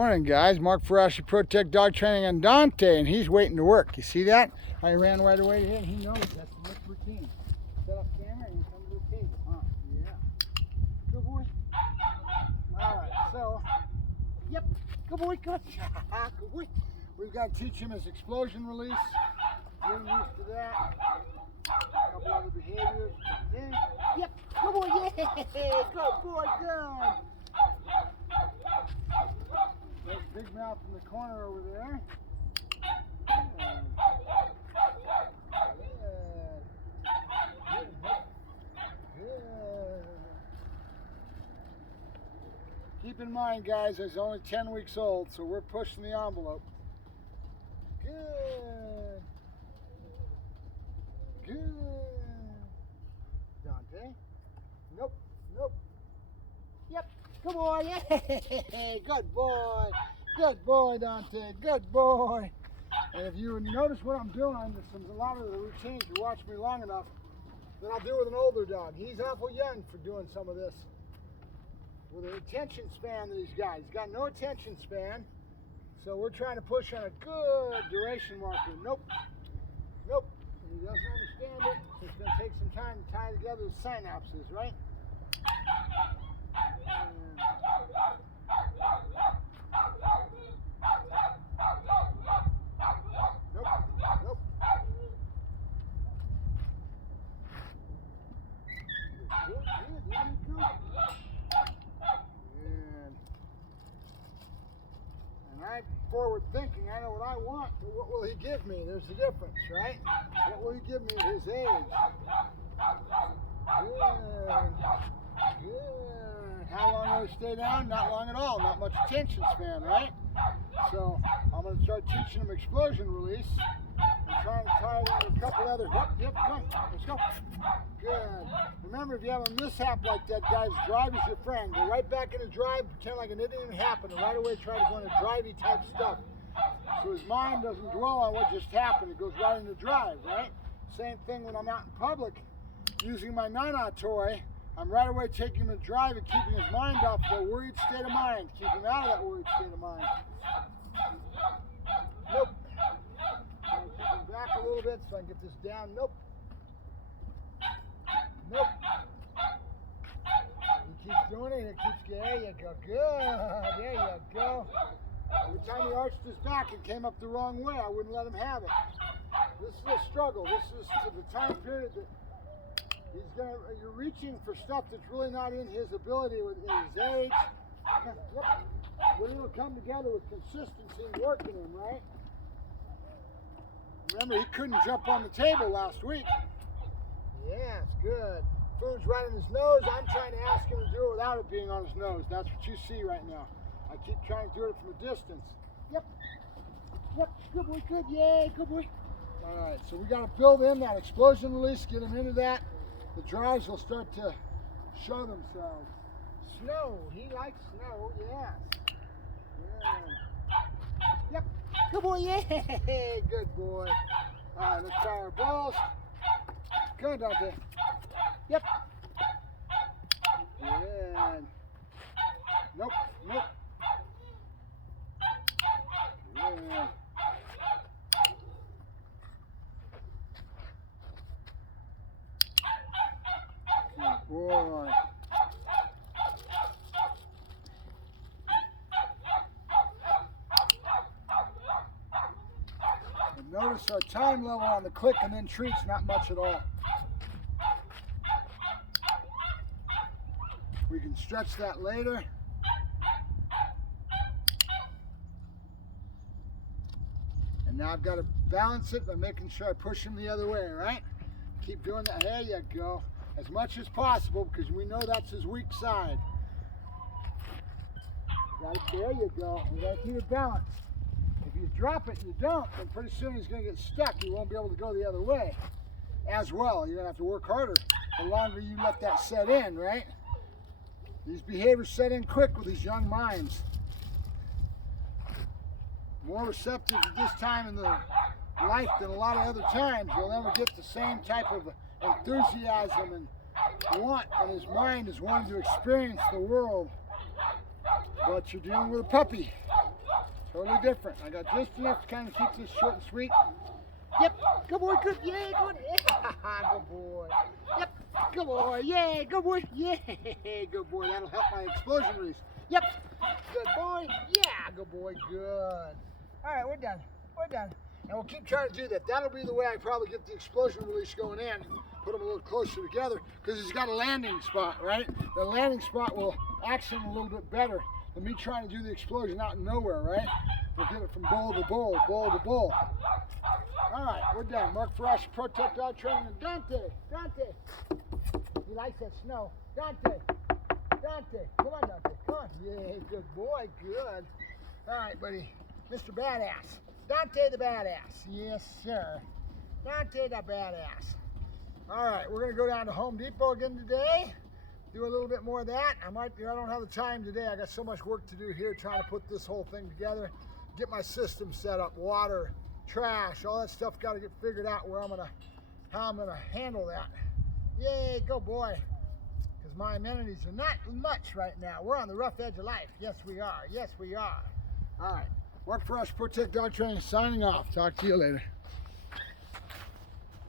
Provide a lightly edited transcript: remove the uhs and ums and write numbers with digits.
Morning guys, Mark Ferrasci, Protect Dog Training on Dante, and he's waiting to work. You see that? I ran right away to him. He knows that's the next routine. Set up camera and come to the table, huh? Yeah. Good boy. Alright, so, yep, good boy, good. Good boy. We've got to teach him his explosion release. Get him used to that. A couple other behaviors. Then, yep, good boy, yeah. Good boy, good. There's big mouth in the corner over there. Good. Good. Keep in mind, guys, he's only 10 weeks old, so we're pushing the envelope. Good. Good. Dante. Nope. Nope. Yep. Good boy. Yeah. Good boy. Good boy, Dante. Good boy. And if you notice what I'm doing, there's a lot of the routines, you watch me long enough, that I'll do with an older dog. He's awful young for doing some of this. With the attention span that he's got. He's got no attention span. So we're trying to push on a good duration marker. Nope. Nope. He doesn't understand it. So it's going to take some time to tie together the synapses, right? Nope. Nope. And I'm forward thinking, I know what I want, but what will he give me? There's the difference, right? What will he give me at his age? Good. Good. How long will he stay down? Not long at all. Not much attention span, right? So I'm going to start teaching him explosion release. I'm trying to tie it in a couple other. Yep, come on. Let's go. Good. Remember, if you have a mishap like that, guys, drive is your friend. Go right back into drive, pretend like it didn't even happen, and right away try to go into drivey type stuff. So his mind doesn't dwell on what just happened. It goes right into drive, right? Same thing when I'm out in public using my Nana toy. I'm right away taking him to drive and keeping his mind off the worried state of mind. Keep him out of that worried state of mind. Nope. I'm keep him back a little bit so I can get this down. Nope. Nope. He keeps doing it. It keeps. There you go. Good. There you go. Every time he arched his back and came up the wrong way, I wouldn't let him have it. This is a struggle. This is to the time period that you're reaching for stuff that's really not in his ability with his age. Yep. But it'll come together with consistency and working him, right? Remember, he couldn't jump on the table last week. Yeah, it's good. Food's right in his nose. I'm trying to ask him to do it without it being on his nose. That's what you see right now. I keep trying to do it from a distance. Yep. Yep. Good boy. Good. Yay. Good boy. All right. So we got to build in that explosion release, get him into that. The drives will start to show themselves. Snow. He likes snow. Yes. Yeah. Yep. Good boy. Yay. Good boy. All right. Let's try our balls. Good, Dante. Yep. Good. Nope. Nope. Good. Good boy. And notice our time level on the click and then treats not much at all. We can stretch that later. And now I've got to balance it by making sure I push him the other way, right? Keep doing that. There you go. As much as possible, because we know that's his weak side. There you go. We got to keep it balanced. If you drop it and you don't, then pretty soon he's going to get stuck. He won't be able to go the other way as well. You're going to have to work harder the longer you let that set in, right? These behaviors set in quick with these young minds. More receptive at this time in the life than a lot of other times. You'll never get the same type of enthusiasm and want, and his mind is wanting to experience the world. But you're dealing with a puppy. Totally different. I got just enough to kind of keep this short and sweet. Yep, good boy, good, yeah, good, yeah, good boy. Yep, good boy, yeah, good boy, yeah, good boy. That'll help my explosion release. Yep, good boy, yeah, good boy, good. All right, we're done, and we'll keep trying to do that. That'll be the way I probably get the explosion release going in, put them a little closer together, because he's got a landing spot, right? The landing spot will accent a little bit better than me trying to do the explosion out in nowhere, right? We'll get it from bowl to bowl, bowl to bowl. All right, we're done. Mark Ferrasci, Protect Dog Training, and Dante. He likes that snow. Dante, come on, Dante, come on. Yeah, good boy, good. All right, buddy, Mr. Badass. Dante the Badass, yes, sir. Dante the Badass. All right, we're gonna go down to Home Depot again today. Do a little bit more of that. I don't have the time today. I got so much work to do here trying to put this whole thing together, get my system set up, water, trash, all that stuff got to get figured out how I'm gonna handle that. Yay, go boy. Because my amenities are not much right now. We're on the rough edge of life. Yes, we are. Yes, we are. All right. Mark Ferrasci, Protect Dog Training, signing off. Talk to you later.